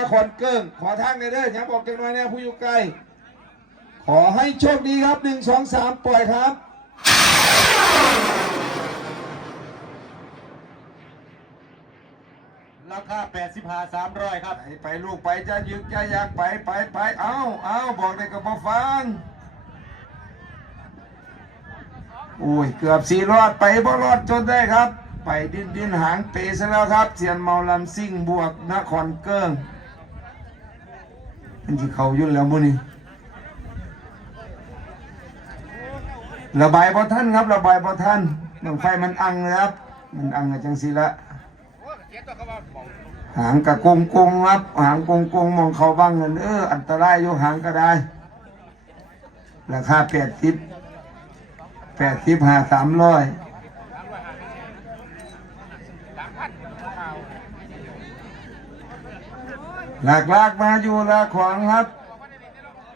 นครเกิ้งขอทางในอยเด้ออย่าบอกกันว่าเนี่ยผู้อยู่ใกล้ขอให้โชคดีครับหนึ่งสองสามปล่อยครับ ราคา85 300 ครับ ไปไปลูกไปจะยึกจะอยากไปไปไปเอาเอาบอกได้กับมาฟังโอ้ยเกือบสี่รอดไปบ่รอดจนได้ครับ ไปดินดินหางเปซะแล้วครับเสียนเมาลำซิ่งบวกนครเกิ้ง มันที่เขายุ่นแล้วมื้อนี้ระบายพอท่านครับ ระบายพอท่านหนังไฟมันอังนะครับ มันอังอะจังสีละหางกะกงกงครับ หางกงกงมองเขาบ้างเงินเอออันตรายอยู่หางก็ได้ราคาแปดสิบแปดสิบห้าสามร้อย หลากลากมาอยู่ละขวางครับ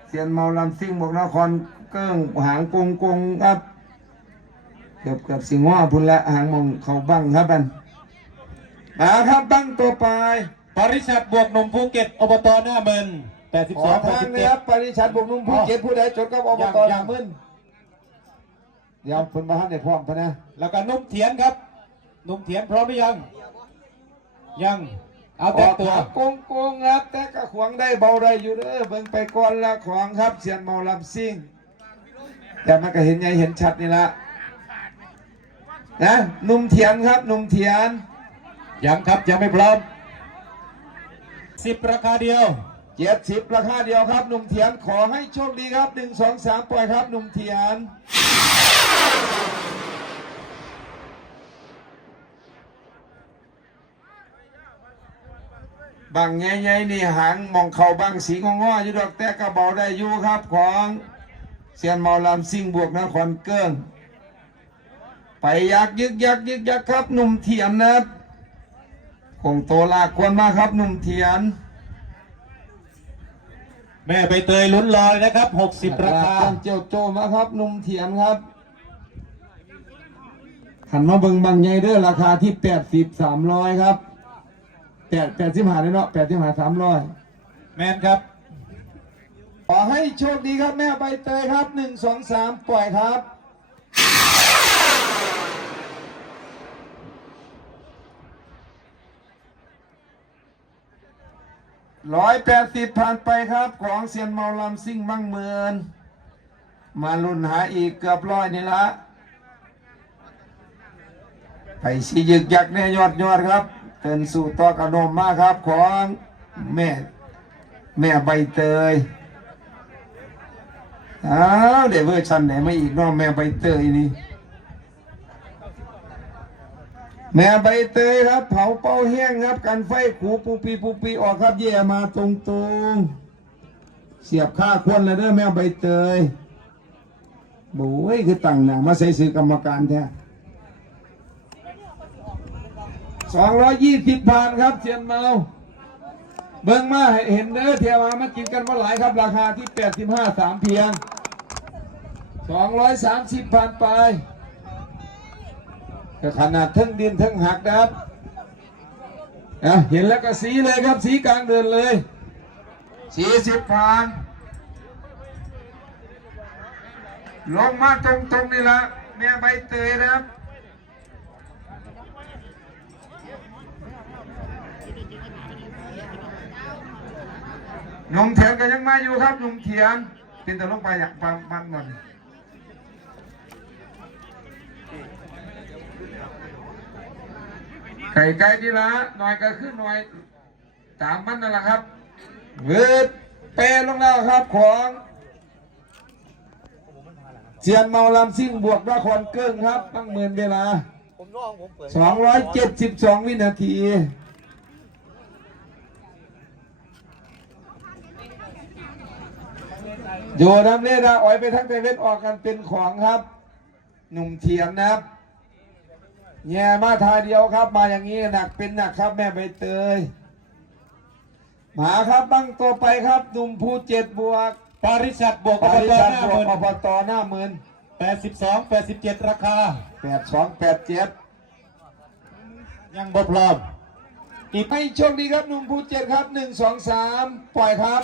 เสียนเมาลำซิ่งบอกนครเกิ้งหางกงกงครับเกือบเกือบสิงห์ว่าพุ่นละหางมองเขาบ้างครับบันมาครับบ้างตัวไปปริษัทบวกหนุ่มภูเก็ตอบตหน้าเมินขอ82 ทางนะครับปริชัดบุกนุ่มผู้เจ็ดผู้ใดจดกับอบตยังนามึน เดี๋ยวเพิ่นมาให้ในพร้อมพะนะ แล้วก็นุ่มเถียนครับ นุ่มเถียนพร้อมหรือยัง ยัง เอาอแต่อกตัวหักโกงโกงครับ แต่ก็ขวางได้เบาได้อยู่เด้อเบิ่งไปก่อนละขวางครับเสียนเมาลำซิ่ง แต่มันก็เห็นไงเห็นชัดนี่ละนะหนุ่มเถียนครับหนุ่มเถียนยังครับยังไม่พร้อมสิบราคาเดียวเจ็ดสิบราคาเดียวครับหนุ่มเถียนขอให้โชคดีครับหนึ่งสองสามปล่อยครับหนุ่มเถียน บางใหญ่ๆนี่หางมองเขาบางสีงอๆอยู่ดอกแต่กระเบาได้อยู่ครับของเซียนเมาลำซิ่งบวกนครเกิ้งไปยักยึกยักยึกยักครับหนุ่มเถียนนะครับคงโตลากควรมากครับหนุ่มเถียน แม่ใบเตยลุ้นลอยนะครับ 60 ราคาเจียวโจมาครับหนุ่มเถียนครับหันมาเบิ่งบางใหญ่เด้อราคาที่แปดสิบสามร้อยครับแปดแปดสิบห้าเลยเนาะแปดสิบห้าสามร้อยแมนครับ ขอให้โชคดีครับแม่ใบเตยครับหนึ่งสองสามปล่อยครับร้อยแปดสิบผ่านไปครับ ของเซียนเมาลำซิ่งมั่งเมือน มาลุ่นหาอีกเกือบร้อยนี่ละไปสียึกยักแน่ยอดยอดครับ เตือนสู่ต่อกระนมมากครับของแม่แม่ใบเตยอ้าวเดี๋ยวเวอร์ชันไหนมาอีกน้องแม่ใบเตยนี่แม่ใบเตยครับ เผาเป้าแห้งครับกันไฟขูปูปีปูปีออกครับเย่มาตรงตรงๆเสียบค่าควนเลยเด้อแม่ใบเตยโบ้ยคือตั้งหนามาใส่ซื้อกรรมการแท้ สองร้อยยี่สิบพันครับเชียนเมาเบิ่งมาเห็นเด้อเทียมามากินกันมาหลายครับราคาที่ 85 3 เพียง 230พันไปขนาดทั้งดินทั้งหักนะครับเห็นแล้วก็สีเลยครับสีกลางเดินเลย40พันลงมาตรงๆนี่ละแม่ใบเตยนะครับ หนุ่มเถียนก็ยังมาอยู่ครับหนุ่มเถียนเป็นแต่ลงไปอยากฟังฟังหน่อยไก่ไก่ดีละหน่อยก็ขึ้นหน่อยตามมันนั่นแหละครับเวดเปลงแล้วครับของเจียนเมาลำซิ่งบวกด้วยคนเกิ้งครับตั้งหมื่นเวลา272วินาที โยนำเล่ดาอ้อยไปทั้งเตเวทออกกันเป็นของครับ หนุ่มเทียนนะครับแย่มาทาเดียวครับ มาอย่างนี้หนักเป็นหนักครับ แม่ใบเตยมาครับตั้งตัวไปครับหนุ่มภูเจ็ดบวกปริษัทบวกปอบริตษัทหน้าบวเมิกนอบตหน้าหมื่น82 87ราคา แปดสองแปดเจ็ดยังบ่พร้อมอีกให้โชคดีครับหนุ่มภูเจ็ดครับหนึ่งสองสามปล่อยครับ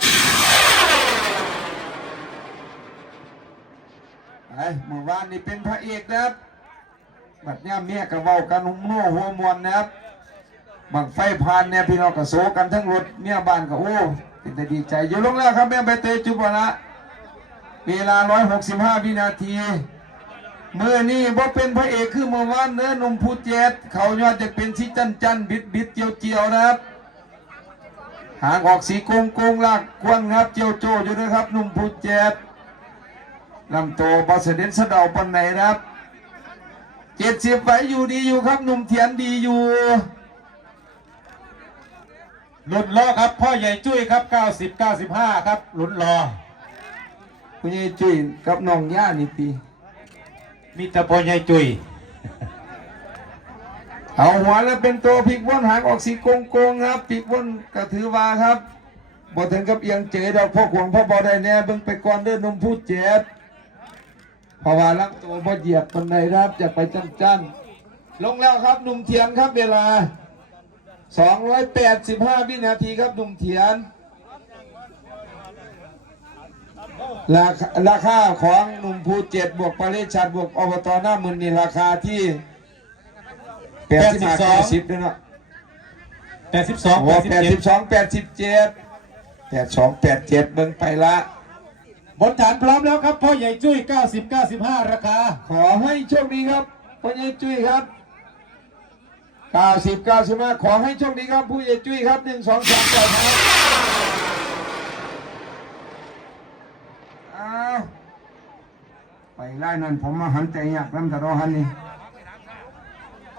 ไอ้เมื่อวานนี่เป็นพระเอกนะครับบัดเนี้ยเมียกับเว้ากันหุ่มโน่หัวมวนนะครับบังไฟพานเนี่ยพี่น้องกับโซกันทั้งรถเมียบ้านกับโอ้เป็นแต่ดีใจอยู่ลงแล้วครับแม่ใบเตยจุบวละเวลา 165 วินาทีเมื่อนี้บ่เป็นพระเอกคือเมื่อวานเนื้อหนุ่มภูเจ็ดเขายอดจะเป็นสีจันจันบิดบิดเจียวเจียวนะครับหางออกสีกงกงลากควันครับเจียวโจอยู่นะครับหนุ่มภูเจ็ด ลำโตบอสเด็นสะเดาปันไหนนะครับเจ็ดสิบไหวอยู่ดีอยู่ครับหนุ่มเทียนดีอยู่หลุดล้อครับ พ่อใหญ่จุ้ยครับ90 95 ครับหลุดล้อคุณยายจุ้ยกับน้องย่านี่ตีมีแต่พ่อใหญ่จุ้ยเอาหัวแล้วเป็นตัวพลิกวนหางออกสีโกงโกงครับพลิกวนก็ถือว่าครับบ่ถึงกับเอียงเจดอกพ่อขวงพ่อบอได้แน่เบิ่งไปก่อนเด้อหนุ่มผู้เจ็บ เพราะว่าลังตัวบ่เหยียบปันใดครับจะไปจันจันลงแล้วครับหนุ่มเทียนครับเวลา 285 วินาทีครับหนุ่มเทียน ราคาราคาของหนุ่มภูเจ็ดบวกปริชัดบวกอบตหน้ามืนนี่ราคาที่แปดสิบห้าเก้าสิบด้วยเนาะ82โอ้แปดสิบ87สองแปดสิบเจ็ดแปดสองแปดเจ็ดเบิ่งไปละ บนฐานพร้อมแล้วครับพ่อใหญ่จุ้ย 90 95 ราคา ขอให้โชคดีครับพ่อใหญ่จุ้ยครับเก้าสิบเก้าสิบห้าขอให้โชคดีครับผู้ใหญ่จุ้ยครับหนึ่งสองสามปล่อยครับอ้าวไปไล่นั่นผมมาหันใจอยากลำตะรอหันนี่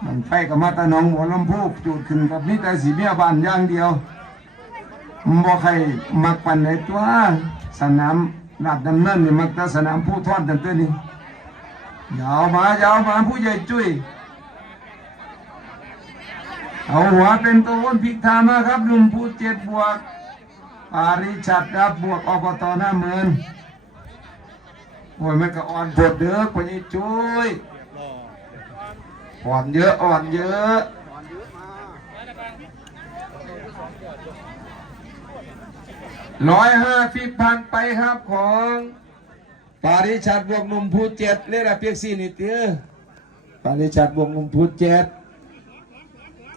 มันไปกับมาตะหนองหัวลำพูจูดขึ้นกับนี่แต่สีเมียบานอย่างเดียวมันบอกใครมักปั่นในตัวสนาม ลาดดำเนินนี่มักแต่สนามผู้ทอดกันตัวนี้ยาวมายาวมาผู้ใหญ่จุ้ยเอาหัวเป็นตัววนพิกทามาครับหนุ่มผู้เจ็ดบวกปาริชัดครับบวกอบตหน้าเมืองโอ้ยมันก็อ่อนปวดเด้อกว่านี้จุ้ยอ่อนเยอะอ่อนเยอะ ร้อยห้าสิบพันไปครับของปาริชัดบวกนุ่มภูเจ็ดเรียกอะไรเปียกซี่นี่เตี้ยปาริชัดบวกนุ่มภูเจ็ด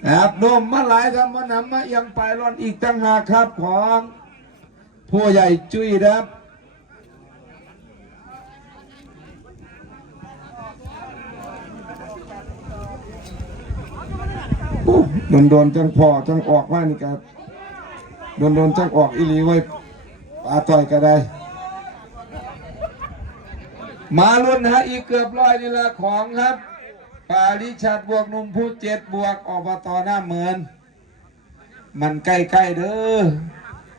ครับนมมาหลายครับมานำมาเอียงไปร่อนอีกตั้งหากครับของผู้ใหญ่จุ้ยครับโดนโดนจังพอจังออกมานี่ครับ โดนโดนๆจังออกอีหลีไว้ปลาต่อยก็ได้ มาลุ้นฮะอีกเกือบร้อยนี่ละของครับปาริชัดบวกนุ่มผู้เจ็ดบวกอบตหน้าเหมือน มันใกล้ๆเด้อ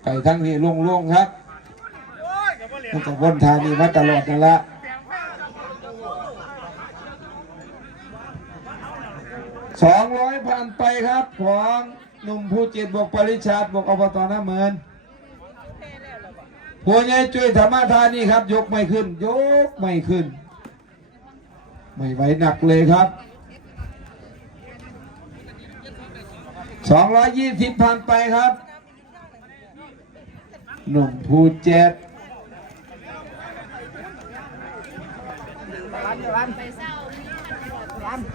ไก่ทั้งนี้ล่งๆครับมันก็วนทางนี้มาตลอดนั่นละสองร้อยผ่านไปครับของ หนุ่มภูเจ็ดบวกปริชาติบวกอบตหน้าเมือนหัวใหญ่จุ้ยธรรมทานี่ครับ ยกไม่ขึ้น ยกไม่ขึ้น ไม่ไหวหนักเลยครับสองร้อยยี่สิบพันไปครับ หนุ่มภูเจ็ด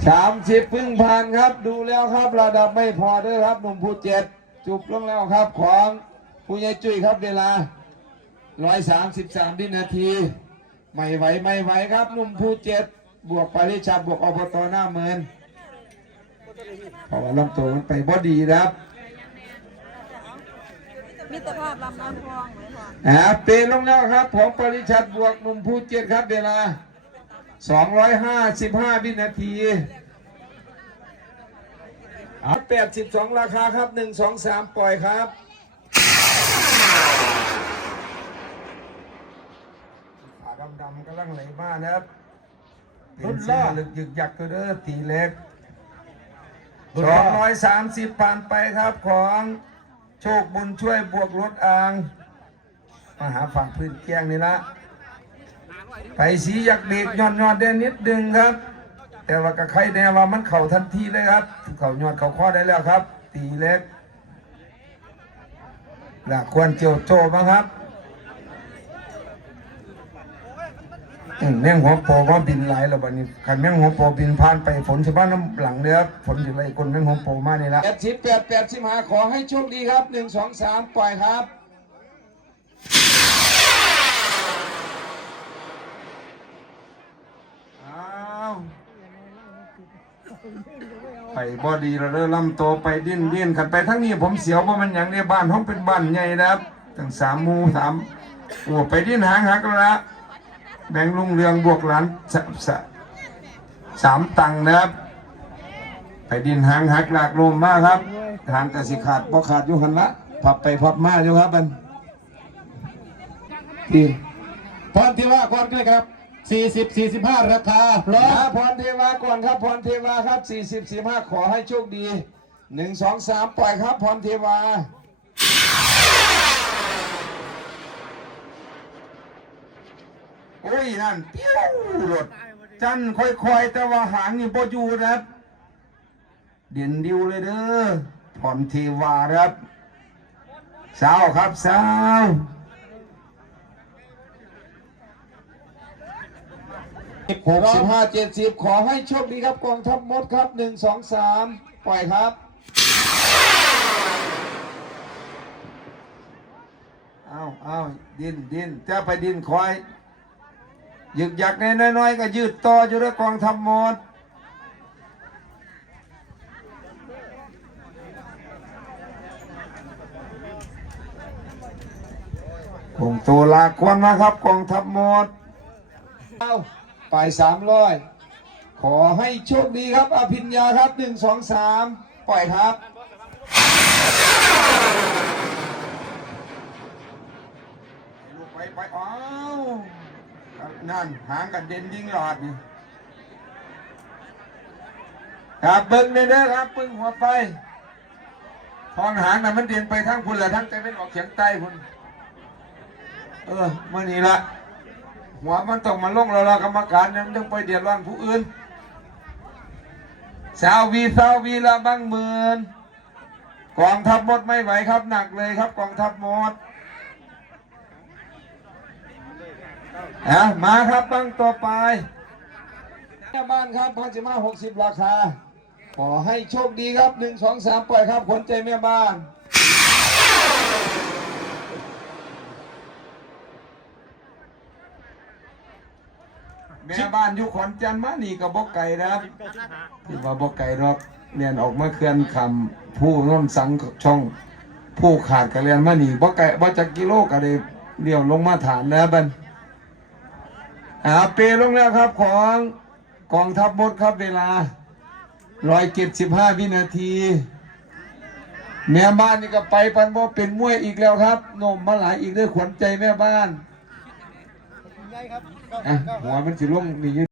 สามสิบพึ่งผ่านครับ ดูแล้วครับระดับไม่พอด้วยครับหนุ่มผู้เจ็ดจุบลงแล้วครับของผู้ใหญ่จุ้ยครับเวลาร้อยสามสิบสามวินาที ไม่ไหวไม่ไหวครับหนุ่มผู้เจ็ดบวกปริชาบวกอบตหน้าเมือนเพราะว่าลำตัวมันไปบอดีนะครับมิตรภาพลำน้ำพองไหมคะอ่าเปลงแล้วครับของปริชัดบวกหนุ่มผู้เจ็ดครับเวลา 255 วินาทีเอา82 ราคาครับ 1 2 3 ปล่อยครับขาดำๆกำลังไหลมานะครับเป็นเส้นลึกยึกยักก็เด้อตีเล็ก 230ผ่านไปครับของโชคบุญช่วยบวกรถอ่าง มาหาฝั่งพื้นแก้งนี่ละ ไปสีอยากเบรกย้อนย้อนได้นิดนึงครับ แต่ว่ากับใครแน่ว่ามันเข่าทันทีเลยครับเข่าย้อนเข่าข้อได้แล้วครับ ตีเล็กละควรเจียวโจมาครับแม่งหัวโปอว่าบินไหลแล้วบัดนี้ขันแม่งหัวโปอบินผ่านไปฝนชาวบ้านน้ำหลังเนื้อฝนอยู่ไรคนแม่งหัวโปอมานี่ละแปดสิบแปดแปดสิบหาขอให้โชคดีครับหนึ่งสองสามปล่อยครับ อ้าว ไปบอดีเราเริ่มลำโตวไปดิ้นดิ้นขันไปทั้งนี้ผมเสียวว่ามันอย่างเนี้บ้านห้องเป็นบ้านใหญ่นะครับตั้งสามมูสามโอ้ไปดิ้นหางหักแล้วละแบ่งลุงเรืองบวกหลานสสสามตังนะครับ ไปดิ้นหางหักหลากลมมากครับทางกสิขาดบ่ขาดอยู่หันละพับไปพับมาอยู่ครับมันทีพรที่ว่าก่อนด้วยครับ 40 45 ราคาพร้อมามพรเทวาก่อนครับพรเทวาครับสี่สิบสี่ห้าขอให้โชคดีหนึ่งสองสามปล่อยครับพรเทวาโอ้ยนั่นปิ้วรถจันค่อยๆ แต่ว่าหางนี่บ่อยู่นะครับเด่นดิวเลยเด้อพรเทวาครับสาวครับสาว หกสิบห้าเจ็ดสิบขอให้โชคดีครับกองทัพมดครับหนึ่งสองสามปล่อยครับเอาเอาดินดินจะไปดินคอยยึกยักแน่น้อยๆ ก็ยืดต่ออยู่ด้วยกองทัพมดคงตัวลากวนมาครับกองทัพมดเอา ไปสามร้อยขอให้โชคดีครับอภิญญาครับหนึ่งสองสามปล่อยครับ ลูกไปไปอ้าวนั่นหางกันเด่นยิงหลอดนี่ครับเบิ้งเลยเด้อครับปึ้งหัวไปทอนหางน่ะมันเด่นไปทั้งคุณและทั้งใจเป็นออกเฉียงใต้คุณ เออเมื่อนี้ละ หัวมันต้องมาลงแล้วล่ะกรรมการยังต้องไปเดือดร้อนผู้อื่นสาววีสาววีละบางหมื่นกองทัพหมดไม่ไหวครับหนักเลยครับกองทัพหมดอะมาครับตั้งต่อไปแม่บ้านครับพันสิมาหกสิบราคา ขอให้โชคดีครับหนึ่งสองสามปล่อยครับขนใจแม่บ้าน แม่บ้านอยู่ขอนแก่นมานี่กับบกไก่นะครับที่ว่าบกไก่หรอกเรียนออกมาเคลื่อนคำผู้น้นสังช่อง ผู้ขาดกระเรียนมานี่บกไก่บจากกิโลกะเลยเดี่ยวลงมาฐานนะบันอ่าเปลงแล้วครับของกองทัพบดครับเวลาร้อยเจ็ดสิบห้าวินาที แม่บ้านนี่ก็ไปปันบ่เป็นมวยอีกแล้วครับนมมาหลายอีกด้วยขวัญใจแม่บ้าน อะหัวมันสิล่วงนี่